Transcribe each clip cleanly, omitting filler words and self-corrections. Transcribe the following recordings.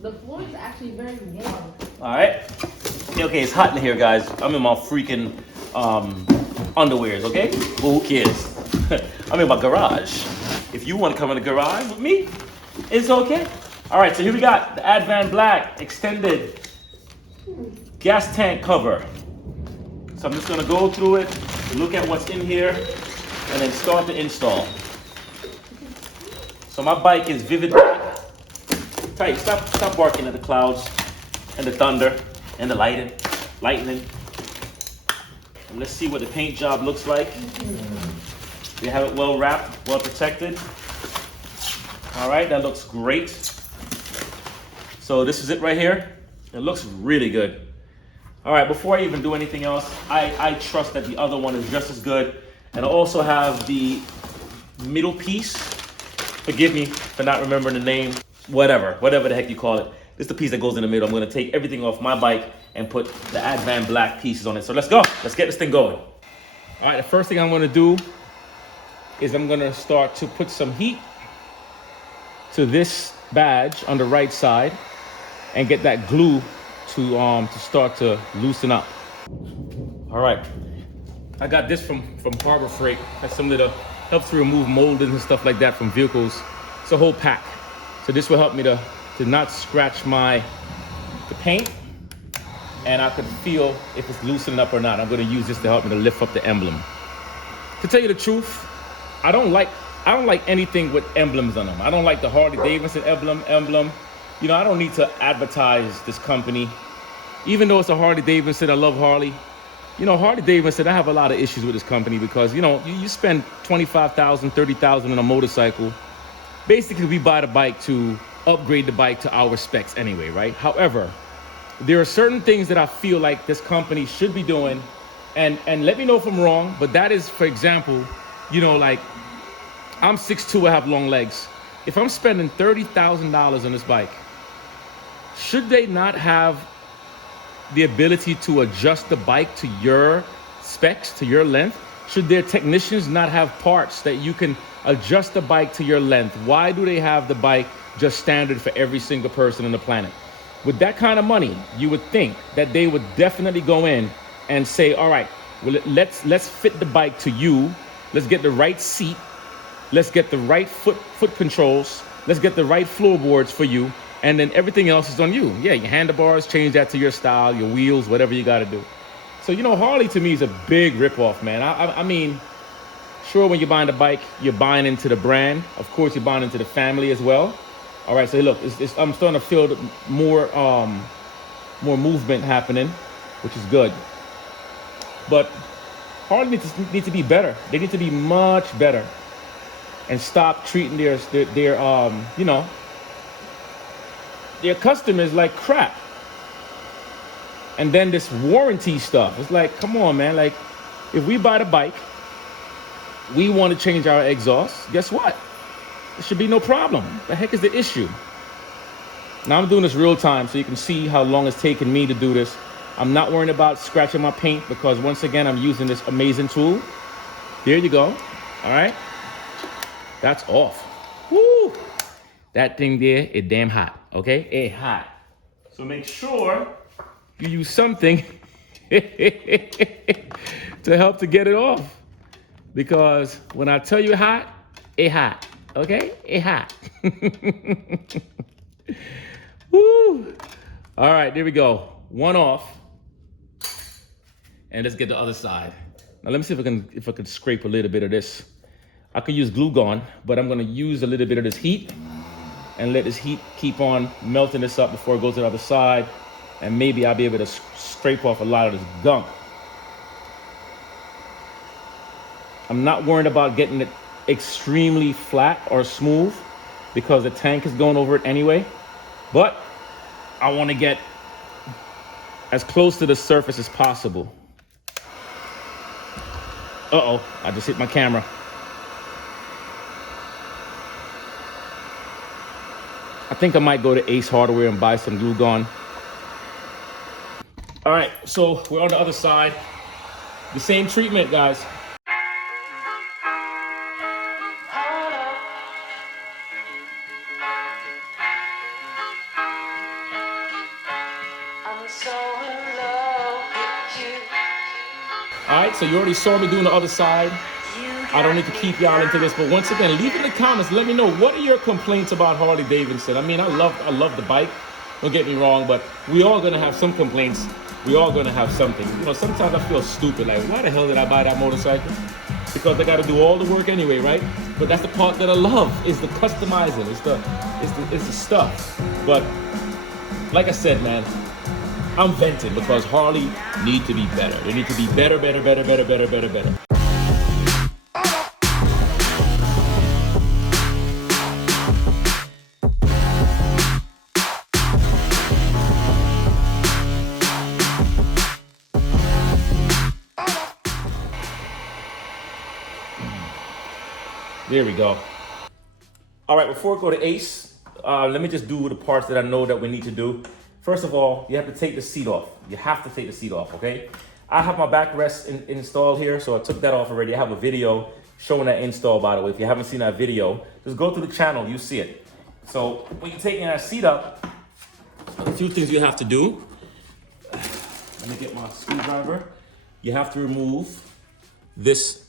The floor is actually very warm. All right. Okay, it's hot in here, guys. I'm in my freaking underwears, okay? But who cares? I'm in my garage. If you want to come in the garage with me, it's okay. All right, so here we got the Advan Black extended gas tank cover. So I'm just gonna go through it, look at what's in here, and then start the install. So my bike is Vivid Black. Hey, stop barking at the clouds and the thunder and the lightning. And let's see what the paint job looks like. We have it well wrapped, well protected. All right, that looks great. So this is it right here. It looks really good. All right, before I even do anything else, I trust that the other one is just as good. And I also have the middle piece. Forgive me for not remembering the name. Whatever the heck you call it. This is the piece that goes in the middle. I'm gonna take everything off my bike and put the Advan Black pieces on it. So let's go. Let's get this thing going. All right, the first thing I'm gonna do is I'm gonna start to put some heat to this badge on the right side and get that glue to start to loosen up. All right, I got this from Harbor Freight. That's something that helps to remove moldings and stuff like that from vehicles. It's a whole pack. So this will help me to not scratch the paint, and I can feel if it's loosening up or not. I'm gonna use this to help me to lift up the emblem. To tell you the truth, I don't like anything with emblems on them. I don't like the Harley Davidson emblem. You know, I don't need to advertise this company. Even though it's a Harley Davidson, I love Harley. You know, Harley Davidson, I have a lot of issues with this company because, you know, you spend $25,000, $30,000 on a motorcycle. Basically, we buy the bike to upgrade the bike to our specs anyway, right? However, there are certain things that I feel like this company should be doing, and let me know if I'm wrong, but that is, for example, you know, like, I'm 6'2", I have long legs. If I'm spending $30,000 on this bike, should they not have the ability to adjust the bike to your specs, to your length? Should their technicians not have parts that you can adjust the bike to your length? Why do they have the bike just standard for every single person on the planet? With that kind of money, you would think that they would definitely go in and say, all right, well, let's fit the bike to you. Let's get the right seat. Let's get the right foot controls. Let's get the right floorboards for you. And then everything else is on you. Yeah, your handlebars, change that to your style, your wheels, whatever you got to do. So, you know, Harley to me is a big ripoff, man. I mean, sure, when you're buying a bike, you're buying into the brand. Of course, you're buying into the family as well. All right, so look, I'm starting to feel more movement happening, which is good. But Harley needs to be better. They need to be much better and stop treating their you know, their customers like crap. And then this warranty stuff, it's like, come on, man. Like, if we buy the bike, we want to change our exhaust, guess what? There should be no problem. The heck is the issue? Now I'm doing this real time so you can see how long it's taken me to do this. I'm not worrying about scratching my paint because once again, I'm using this amazing tool. There you go. All right. That's off. Woo! That thing there is damn hot, okay? It's hot. So make sure you use something to help to get it off. Because when I tell you hot, it's hot, okay? It's hot. Woo! All right, there we go. One off. And let's get the other side. Now let me see if I can scrape a little bit of this. I could use glue gun, but I'm gonna use a little bit of this heat and let this heat keep on melting this up before it goes to the other side. And maybe I'll be able to scrape off a lot of this gunk. I'm not worried about getting it extremely flat or smooth because the tank is going over it anyway. But I want to get as close to the surface as possible. Uh-oh, I just hit my camera. I think I might go to Ace Hardware and buy some glue gun. All right, so we're on the other side. The same treatment, guys. All right, so you already saw me doing the other side. I don't need to keep y'all into this, but once again, leave in the comments. Let me know, what are your complaints about Harley Davidson? I mean, I love the bike. Don't get me wrong, but we all gonna have some complaints. We all gonna have something. You know, sometimes I feel stupid. Like, why the hell did I buy that motorcycle? Because I got to do all the work anyway, right? But that's the part that I love, is the customizing, it's the stuff. But like I said, man, I'm venting because Harley need to be better. They need to be better. There we go. All right, before we go to Ace, let me just do the parts that I know that we need to do. First of all, you have to take the seat off. You have to take the seat off, okay? I have my backrest installed here, so I took that off already. I have a video showing that install, by the way. If you haven't seen that video, just go to the channel, you see it. So when you're taking that seat up, a few things you have to do. Let me get my screwdriver. You have to remove this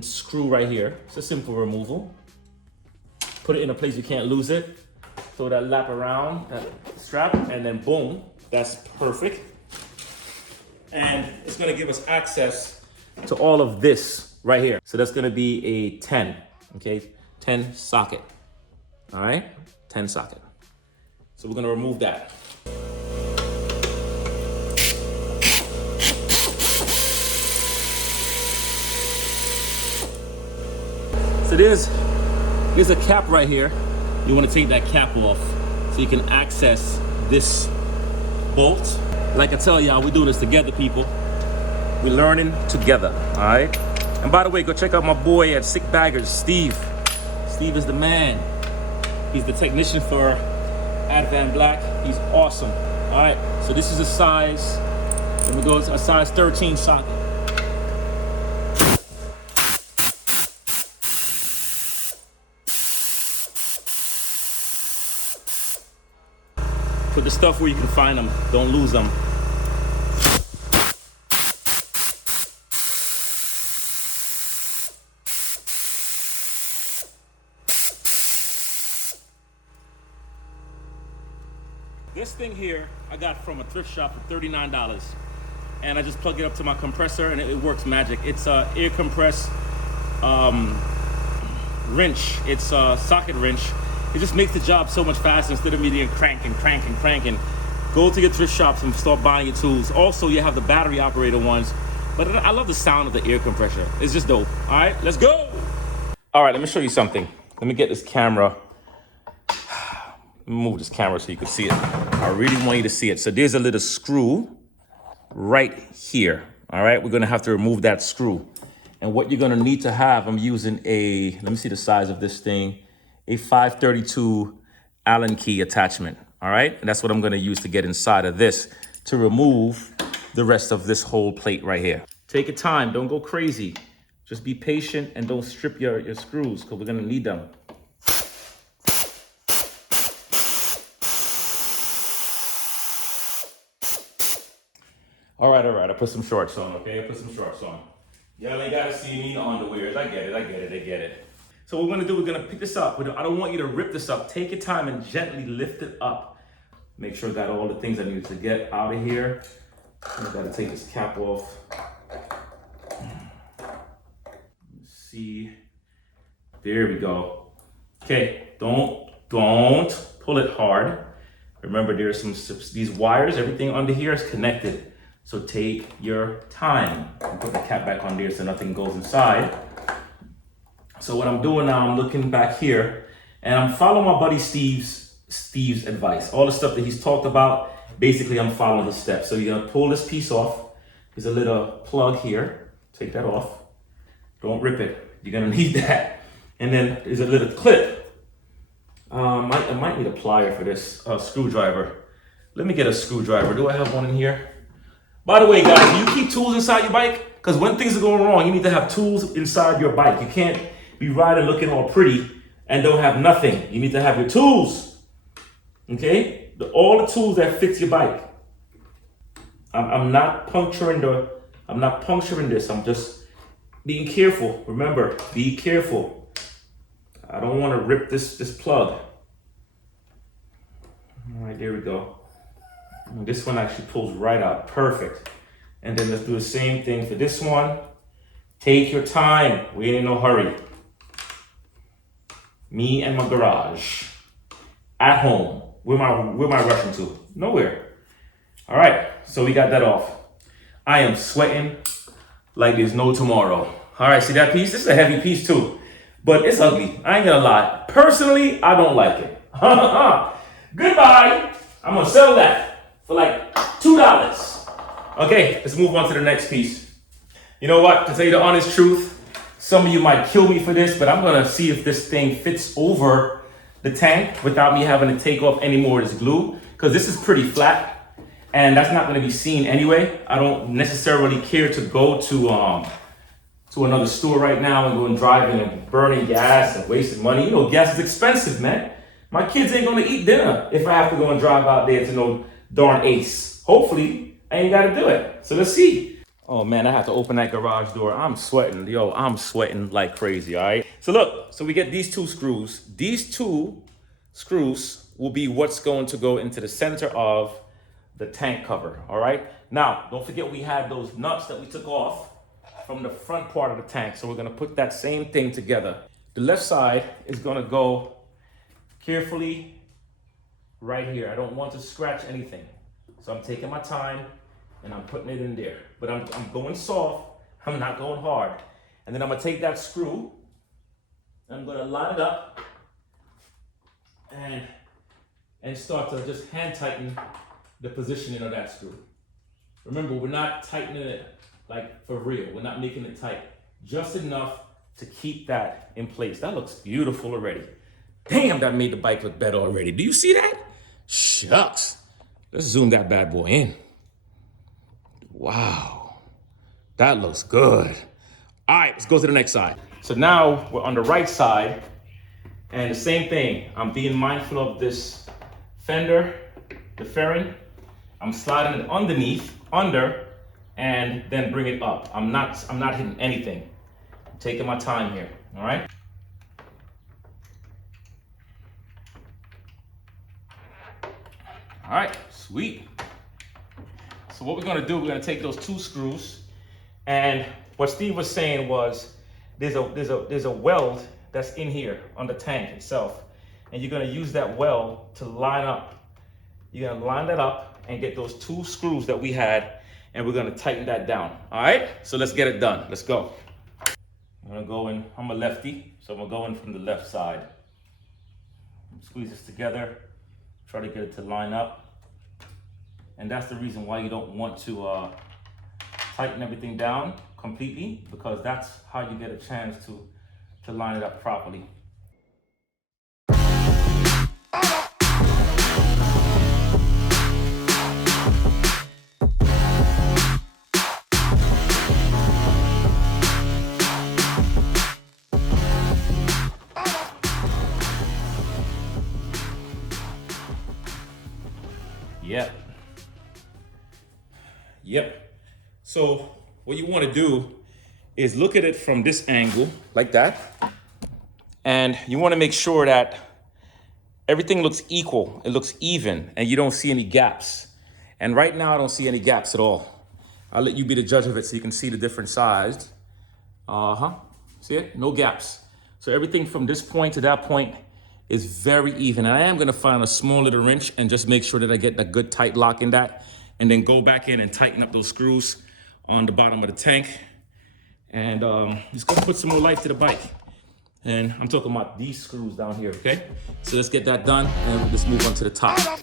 screw right here. It's a simple removal. Put it in a place you can't lose it. So that lap around that strap, and then boom, that's perfect. And it's gonna give us access to all of this right here. So that's gonna be a 10, okay? 10 socket, all right? 10 socket. So we're gonna remove that. So here's a cap right here. You want to take that cap off so you can access this bolt. Like I tell y'all, we do this together, people. We're learning together, all right? And by the way, go check out my boy at Sick Baggers, Steve. Steve is the man. He's the technician for Advan Black. He's awesome. All right, so this is a size, let me go to a size 13 socket. Put the stuff where you can find them. Don't lose them. This thing here, I got from a thrift shop for $39. And I just plug it up to my compressor and it works magic. It's a air compress wrench. It's a socket wrench. It just makes the job so much faster instead of me being cranking. Go to your thrift shops and start buying your tools. Also, you have the battery operator ones, but I love the sound of the air compressor. It's just dope. All right, let's go. All right, let me show you something. Let me get this camera. Let me move this camera so you can see it. I really want you to see it. So there's a little screw right here. All right, we're gonna have to remove that screw. And what you're gonna need to have, I'm using let me see the size of this thing. A 532 Allen key attachment, all right? And that's what I'm gonna use to get inside of this to remove the rest of this whole plate right here. Take your time, don't go crazy. Just be patient and don't strip your screws because we're gonna need them. All right, I put some shorts on, okay? I put some shorts on. Y'all ain't gotta see me in the underwears. I get it. So what we're gonna do, we're gonna pick this up. I don't want you to rip this up. Take your time and gently lift it up. Make sure I got all the things I need to get out of here. I gotta take this cap off. Let's see. There we go. Okay, don't pull it hard. Remember, there's these wires, everything under here is connected. So take your time and put the cap back on there so nothing goes inside. So what I'm doing now, I'm looking back here and I'm following my buddy Steve's advice. All the stuff that he's talked about, basically I'm following his steps. So you're gonna pull this piece off. There's a little plug here. Take that off. Don't rip it. You're gonna need that. And then there's a little clip. I might need a plier for this screwdriver. Let me get a screwdriver. Do I have one in here? By the way, guys, do you keep tools inside your bike? Because when things are going wrong, you need to have tools inside your bike. You can't be riding looking all pretty and don't have nothing. You need to have your tools, all the tools that fits your bike. I'm not puncturing I'm not puncturing this. I'm just being careful. Remember, be careful. I don't want to rip this plug. All right, there we go. And this one actually pulls right out. Perfect. And then let's do the same thing for this one. Take your time. We ain't in no hurry. Me and my garage. At home. Where am I rushing to? Nowhere. All right, so we got that off. I am sweating like there's no tomorrow. All right, see that piece? This is a heavy piece too, but it's ugly. I ain't gonna lie. Personally, I don't like it. Goodbye. I'm gonna sell that for like $2. Okay, let's move on to the next piece. You know what? To tell you the honest truth, some of you might kill me for this, but I'm gonna see if this thing fits over the tank without me having to take off any more of this glue, because this is pretty flat and that's not gonna be seen anyway. I don't necessarily care to go to another store right now and go and driving and burning gas and wasting money. You know, gas is expensive, man. My kids ain't gonna eat dinner if I have to go and drive out there to no darn Ace. Hopefully, I ain't gotta do it. So let's see. Oh man, I have to open that garage door. I'm sweating, yo, I'm sweating like crazy, all right? So look, so we get these two screws. These two screws will be what's going to go into the center of the tank cover, all right? Now, don't forget we had those nuts that we took off from the front part of the tank. So we're gonna put that same thing together. The left side is gonna go carefully right here. I don't want to scratch anything. So I'm taking my time and I'm putting it in there. But I'm going soft, I'm not going hard. And then I'm gonna take that screw, I'm gonna line it up and start to just hand tighten the positioning of that screw. Remember, we're not tightening it like for real. We're not making it tight, just enough to keep that in place. That looks beautiful already. Damn, that made the bike look better already. Do you see that? Shucks. Let's zoom that bad boy in. Wow, that looks good. All right, let's go to the next side. So now we're on the right side, and the same thing. I'm being mindful of this fender, the fairing. I'm sliding it underneath, under, and then bring it up. I'm not hitting anything. I'm taking my time here, all right? All right, sweet. So what we're gonna do, we're gonna take those two screws, and what Steve was saying was there's a weld that's in here on the tank itself, and you're gonna use that weld to line up. You're gonna line that up and get those two screws that we had, and we're gonna tighten that down. All right, so let's get it done. Let's go. I'm gonna go in, I'm a lefty, so I'm gonna go in from the left side. Squeeze this together, try to get it to line up. And that's the reason why you don't want to tighten everything down completely, because that's how you get a chance to line it up properly. Yep. So what you want to do is look at it from this angle, like that. And you want to make sure that everything looks equal, it looks even, and you don't see any gaps. And right now I don't see any gaps at all. I'll let you be the judge of it so you can see the different sides. See it? No gaps. So everything from this point to that point is very even. And I am gonna find a small little wrench and just make sure that I get a good tight lock in that, and then go back in and tighten up those screws on the bottom of the tank. And just gonna put some more life to the bike. And I'm talking about these screws down here, okay? So let's get that done and let's move on to the top.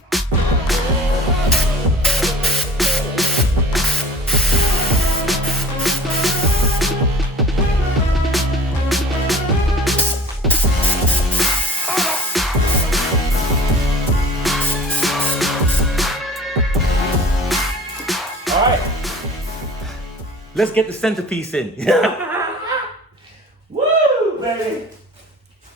Let's get the centerpiece in. Woo, baby.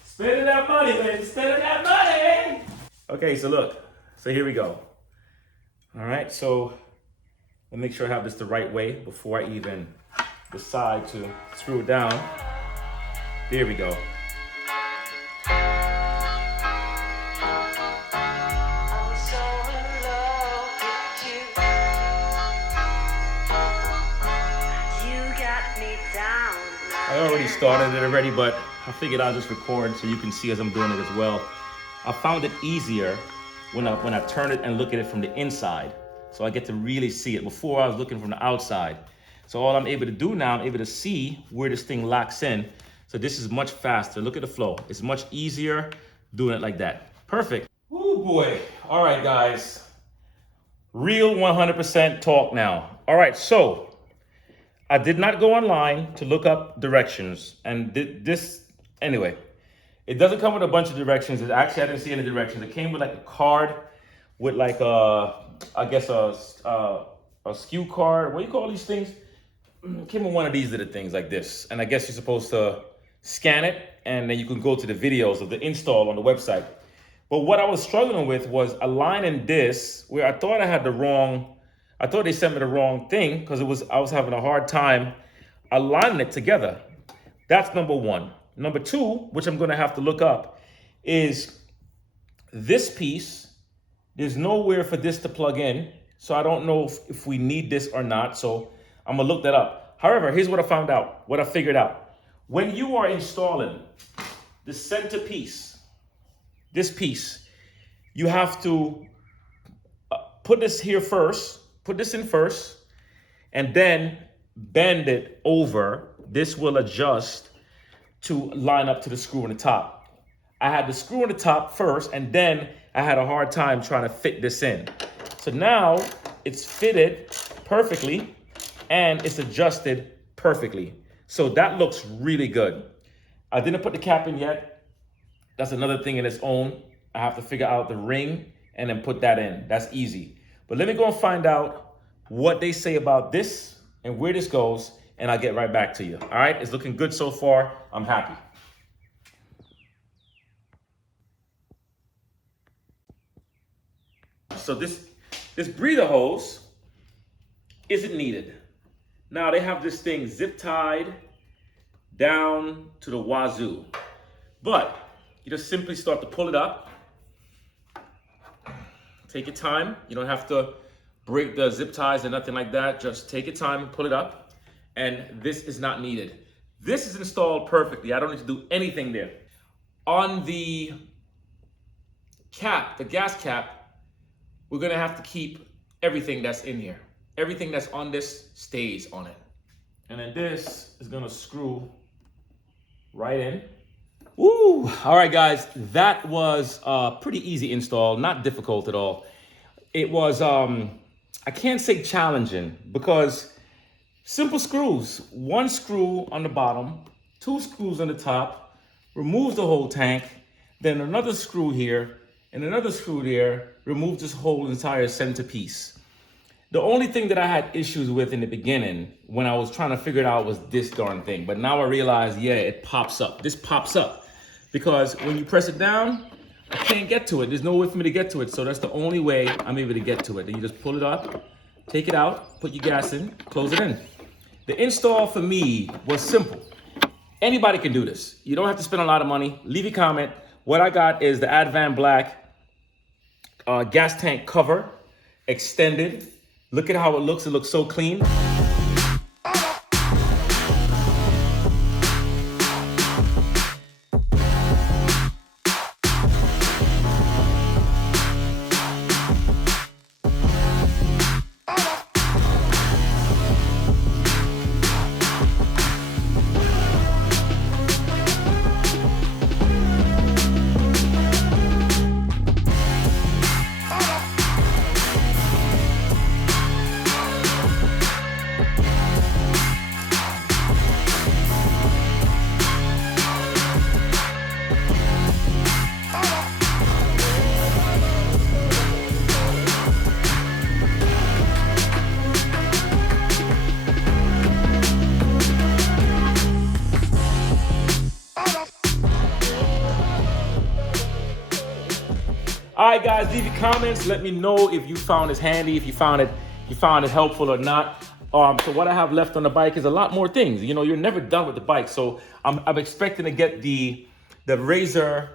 Spending that money, baby. Spending that money. Okay, so look. So here we go. All right, so and make sure I have this the right way before I even decide to screw it down. There we go. I already started it already, but I figured I'll just record so you can see as I'm doing it as well. I found it easier when I turn it and look at it from the inside. So I get to really see it. Before I was looking from the outside. So all I'm able to do now, I'm able to see where this thing locks in. So this is much faster. Look at the flow. It's much easier doing it like that. Perfect. Oh boy. All right, guys. Real 100% talk now. All right, so I did not go online to look up directions, and anyway, it doesn't come with a bunch of directions. I didn't see any directions. It came with like a card with like I guess a SKU card. What do you call these things? It came with one of these little things like this, and I guess you're supposed to scan it, and then you can go to the videos of the install on the website. But what I was struggling with was aligning this where I thought I thought they sent me the wrong thing because I was having a hard time aligning it together. That's number one. Number two, which I'm gonna have to look up, is this piece. There's nowhere for this to plug in. So I don't know if we need this or not. So I'm gonna look that up. However, here's what I found out, what I figured out. When you are installing the center piece, this piece, you have to put this here first. Put this in first, and then bend it over. This will adjust to line up to the screw in the top. I had the screw in the top first, and then I had a hard time trying to fit this in. So now it's fitted perfectly, and it's adjusted perfectly. So that looks really good. I didn't put the cap in yet. That's another thing in its own. I have to figure out the ring and then put that in. That's easy. But let me go and find out what they say about this and where this goes, and I'll get right back to you. All right, it's looking good so far. I'm happy. So this breather hose isn't needed. Now they have this thing zip tied down to the wazoo, but you just simply start to pull it up. Take your time. You don't have to break the zip ties or nothing like that. Just take your time and pull it up. And this is not needed. This is installed perfectly. I don't need to do anything there. On the cap, the gas cap, we're gonna have to keep everything that's in here. Everything that's on this stays on it. And then this is gonna screw right in. Woo! All right, guys, that was a pretty easy install, not difficult at all. It was, I can't say challenging because simple screws. One screw on the bottom, two screws on the top, removes the whole tank, then another screw here and another screw there, removes this whole entire centerpiece. The only thing that I had issues with in the beginning when I was trying to figure it out was this darn thing. But now I realize, yeah, it pops up. This pops up. Because when you press it down, I can't get to it. There's no way for me to get to it. So that's the only way I'm able to get to it. Then you just pull it up, take it out, put your gas in, close it in. The install for me was simple. Anybody can do this. You don't have to spend a lot of money. Leave a comment. What I got is the Advan Black gas tank cover, extended. Look at how it looks. It looks so clean. All right, guys, leave your comments. Let me know if you found this handy, if you found it you found it helpful or not. So what I have left on the bike is a lot more things. You know, you're never done with the bike. So I'm expecting to get the Razor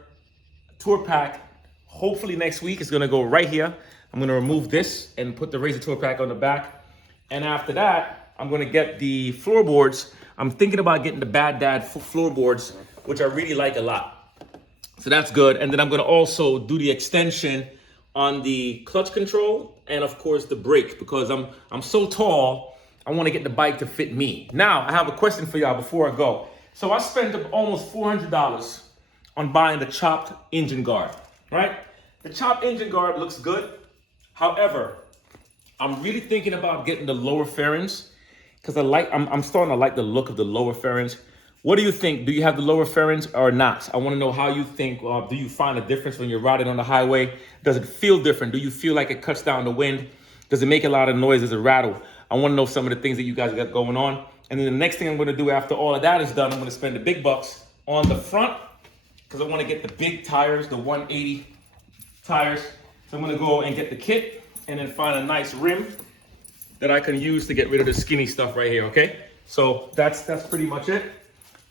Tour Pack. Hopefully next week. It's gonna go right here. I'm gonna remove this and put the Razor Tour Pack on the back. And after that, I'm gonna get the floorboards. I'm thinking about getting the Bad Dad floorboards, which I really like a lot. So that's good. And then I'm gonna also do the extension on the clutch control and of course the brake, because I'm so tall, I wanna get the bike to fit me. Now, I have a question for y'all before I go. So I spent almost $400 on buying the chopped engine guard, right? The chopped engine guard looks good. However, I'm really thinking about getting the lower fairings because I'm starting to like the look of the lower fairings. What do you think? Do you have the lower fairings or not? I want to know how you think. Do you find a difference when you're riding on the highway? Does it feel different? Do you feel like it cuts down the wind? Does it make a lot of noise? Does it rattle? I want to know some of the things that you guys got going on. And then the next thing I'm going to do after all of that is done, I'm going to spend the big bucks on the front because I want to get the big tires, the 180 tires. So I'm going to go and get the kit and then find a nice rim that I can use to get rid of the skinny stuff right here, okay? So that's pretty much it.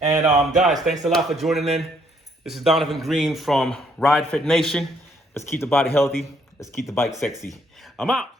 And guys, thanks a lot for joining in. This is Donovan Green from Ride Fit Nation. Let's keep the body healthy. Let's keep the bike sexy. I'm out.